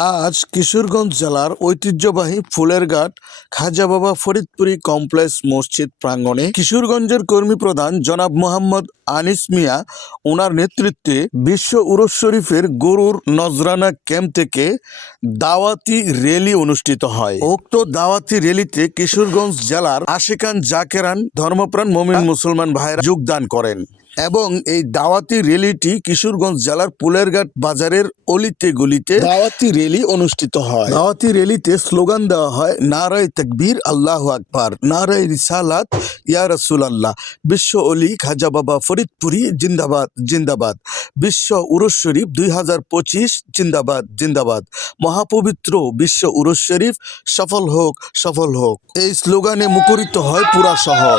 আজ কিশোরগঞ্জ জেলার ঐতিহ্যবাহী ফুলের ঘাট খাজা বাবা ফরিদপুরি কমপ্লেক্স মসজিদ প্রাঙ্গণে কিশোরগঞ্জের কর্মী প্রধান জনাব মোহাম্মদ আনিস মিয়া ওনার নেতৃত্বে বিশ্ব উরস শরীফের গরুর নজরানা ক্যাম্প থেকে দাওয়াতি র্যালি অনুষ্ঠিত হয়। উক্ত দাওয়াতি র্যালিতে কিশোরগঞ্জ জেলার আশেকান জাকেরান ধর্মপ্রাণ মমিন মুসলমান ভাইরা যোগদান করেন এবং এই দাওয়াতি র্যালিটি কিশোরগঞ্জ জেলার পুলেরঘাট বাজারের অলিতে গলিতে দাওয়াতি র্যালি অনুষ্ঠিত হয়। দাওয়াতি র্যালিতে স্লোগান দেওয়া হয় নারায় তকবীর আল্লাহ আকবার। নারায় রিসালাত ইয়া রাসূল আল্লাহ বিশ্ব অলি খাজা বাবা ফরিদপুরি জিন্দাবাদ জিন্দাবাদ বিশ্ব উরস শরীফ দুই হাজার পঁচিশ জিন্দাবাদ জিন্দাবাদ মহাপবিত্র বিশ্ব উরস শরীফ সফল হোক সফল হোক এই স্লোগানে মুখরিত হয় পুরা শহর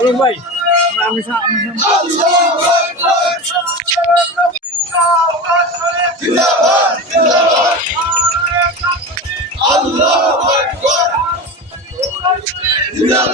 Uruguay. আল্লাহ